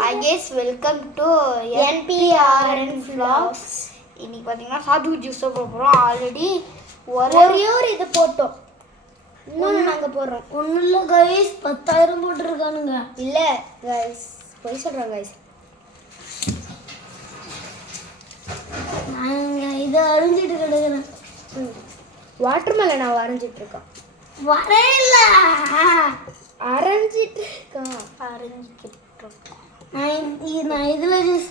Hi guys, welcome to NPRN Vlogs. இன்னைக்கு பாத்தீங்கன்னா சாத்துக்கு juice போடுறோம். ஆல்ரெடி ஒரே இது போட்டோம். இன்னொன்று நாங்கள் போடுறோம். ஒன்றும் இல்லை கைஸ், 10,000 போட்டுருக்கானுங்க. இல்லை கைஸ், போய் சொல்கிறோம் கைஸ். நாங்கள் இதை அரைஞ்சிட்டு கிடக்குறேன். வாட்டர் மேலே நான் வரைஞ்சிட்டு இருக்கேன். வரையில அரைஞ்சிட்டு இருக்கேன். நான் இதில் ஜூஸ்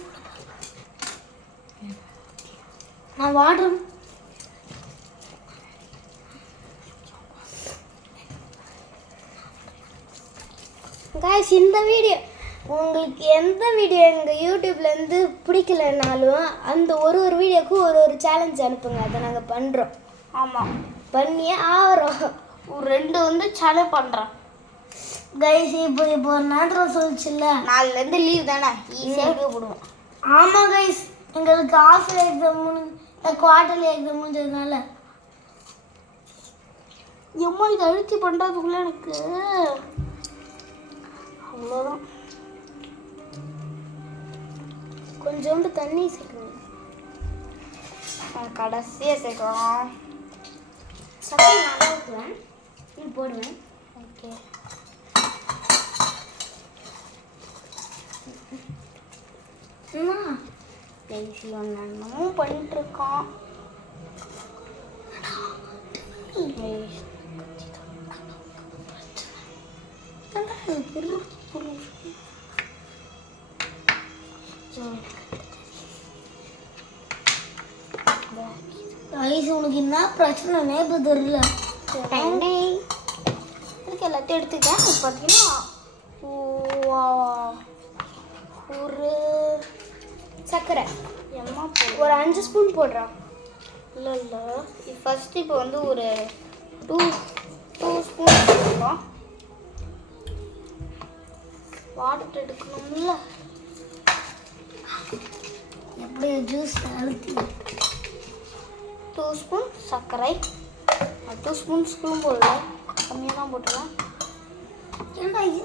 நான் வாட்டர் கைஸ், இந்த வீடியோ உங்களுக்கு எந்த வீடியோ எங்கள் யூடியூப்லேருந்து பிடிக்கலனாலும் அந்த ஒரு வீடியோக்கும் ஒரு சேலஞ்ச் அனுப்புங்க. அதை நாங்கள் பண்ணுறோம். ஆமாம், பண்ணியே ஆகிறோம். ஒரு 2 சேலஞ்ச் பண்ணுறோம் கைஸ். இப்போ ஒரு நேரத்தில் சொல்லிச்சுல்ல, நாளைலேருந்து லீவ் தானே, ஈஸியாக போடுவோம். ஆமாம் கைஸ், எங்களுக்கு ஆஃப் எக்ஸாம் குவார்டர்லி எக்ஸாம் முடிஞ்சதுனால எம்மா இதை அழுத்தி பண்ணுறதுக்குள்ள எனக்கு அவ்வளோதான். கொஞ்சோண்டு தண்ணி சேர்க்கணும். கடைசியாக சேர்க்கலாம். சக்கரை நல்லா ஊற்றுவேன், இது போடுவேன். ஓகே, பேசி ஒன்றும் பண்ணிட்டுருக்கோம். கைஸ், உனக்கு என்ன பிரச்சனைனே இப்போ தெரியல. இதுக்கு எல்லாத்தையும் எடுத்துக்கேன். இப்போ பார்த்தீங்கன்னா ஒரு சர்க்கரை எம்மா ஒரு 5 ஸ்பூன் போடுறான். இல்லை ஃபஸ்ட்டு இப்போ வந்து ஒரு 2 ஸ்பூன் போடுறோம். வாட்டர் எடுக்கணும்ல, எப்படி ஜூஸ் அழுத்தி 2 ஸ்பூன் சர்க்கரை. 2 ஸ்பூன் போடல, கம்மியாக தான் போட்டுருவேன். ஏன்டா இது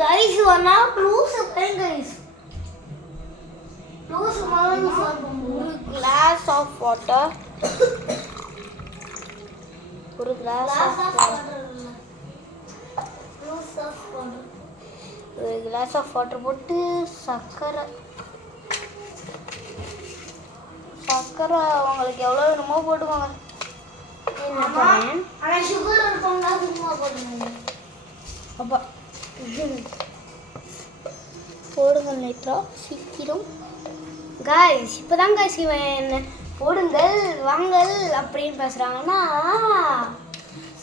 கைஸ், ஒன்னா லூஸ் பையன் கைஸ், லூஸ் மாதிரி ஒரு கிளாஸ் ஆஃப் வாட்டர், ஒரு கிளாஸ் ஆஃப் வாட்டர் போட்டு சர்க்கரை உங்களுக்கு எவ்வளோ வேணுமோ போட்டுக்கோங்க. ஆனால் சுகர் இருக்கவங்க சும்மா போட்டுக்கோங்க. அப்பா போடுங்க லைட்டா சீக்கிரம். காய்ஸ், இப்போதான் காய்ஸ் இவன் என்ன போடுங்கள் வாங்கல் அப்படின்னு பேசுகிறாங்கன்னா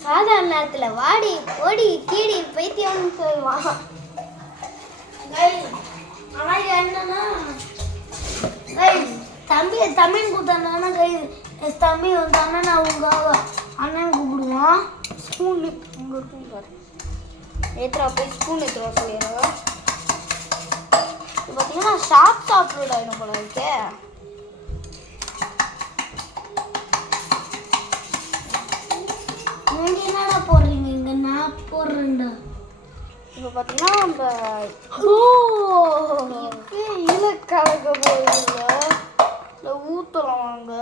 சாதாரண நேரத்தில் வாடி ஓடி கீடி பைத்தியம்னு சொல்லுவான். ஆனால் என்னன்னா கைஸ், தமிழ் கூப்பிட்டாங்கன்னா கைஸ், தம்பி வந்தாங்கன்னா நான் உங்கள் அண்ணன் கூப்பிடுவான். ஸ்பூன் உங்கள் இருக்கும் பாரு, ஏற்றுறா போய் ஸ்பூன் ஏற்றுவா சொல்லிடுறேன். இப்போ பார்த்தீங்கன்னா ஷார்ட்ஸ் அப்லோட் ஆகிடும் போல இருக்கே. நீங்கள் என்னடா போடுறீங்க இங்கே? நான் போடுறேன்டா. இப்போ பார்த்தீங்கன்னா நம்ம இதில் கலக்க போயிடல, இல்லை ஊற்றலாம் வாங்க.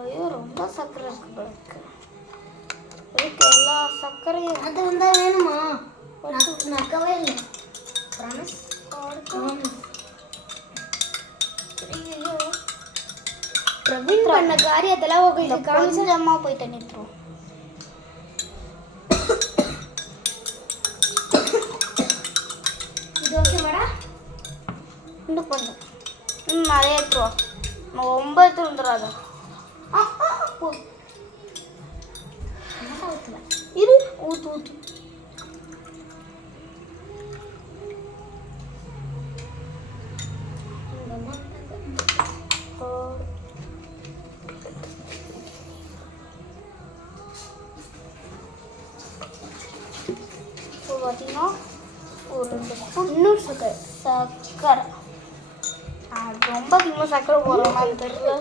ஐயோ, ரொம்ப சர்க்கரை இருக்கு போல இருக்கு. இதுக்கு எல்லா சர்க்கரையும் அது வந்தால் வேணுமா? நக்கவே இல்லை. பிரவீன் பண்ண காரியத்தெல்லாம் உங்களுக்கு கொஞ்சமா போய் தண்ணி ஊற்றுவோம். இது ஓகே மேடம், இன்னும் கொஞ்சம் நிறைய எடுத்துருவோம். நம்ம 9 எடுத்து வந்துடாத. இரு, ஊற்று. இப்போ பார்த்தீங்கன்னா ஒரு 2 ஸ்பூன் இன்னொரு சர்க்கரை. ரொம்ப அதிகமாக சர்க்கரை போடுறோம்னா தெரியல.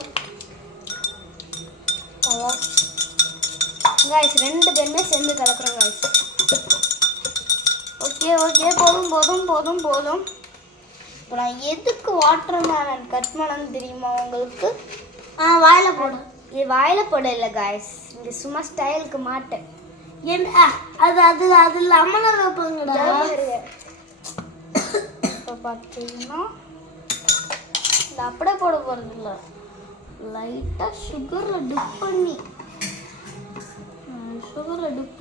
காய்ஸ் 2 பேருமே சேர்ந்து கலக்குறோம் காய்ஸ். ஓகே போதும். இப்போ நான் எதுக்கு வாட்டர்மெலன் கட் பண்ணணும்னு தெரியுமா உங்களுக்கு? வாயில போடு. இது வாயில போட இல்லை காய்ஸ், இங்கே சும்மா ஸ்டைலுக்கு மாட்டேன். என்ன அது லெமனை வைப்பாங்கடா. இப்போ பார்த்தீங்கன்னா இது அப்படியே போட போகிறது இல்லை, லைட்டாக சுகரில் டிப் பண்ணி லைட்டாக. சுகரில் டிப்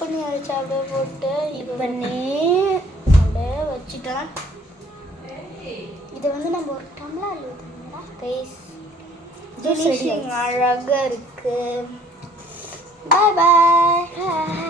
பண்ணி அரைச்சி அப்படியே போட்டு இது பண்ணி அப்படியே வச்சுட்டேன். இதை வந்து நம்ம ஒரு டம்ளர் ஊற்றணுங்களா கைஸ்? அழகாக இருக்கு. பாய் பாய்.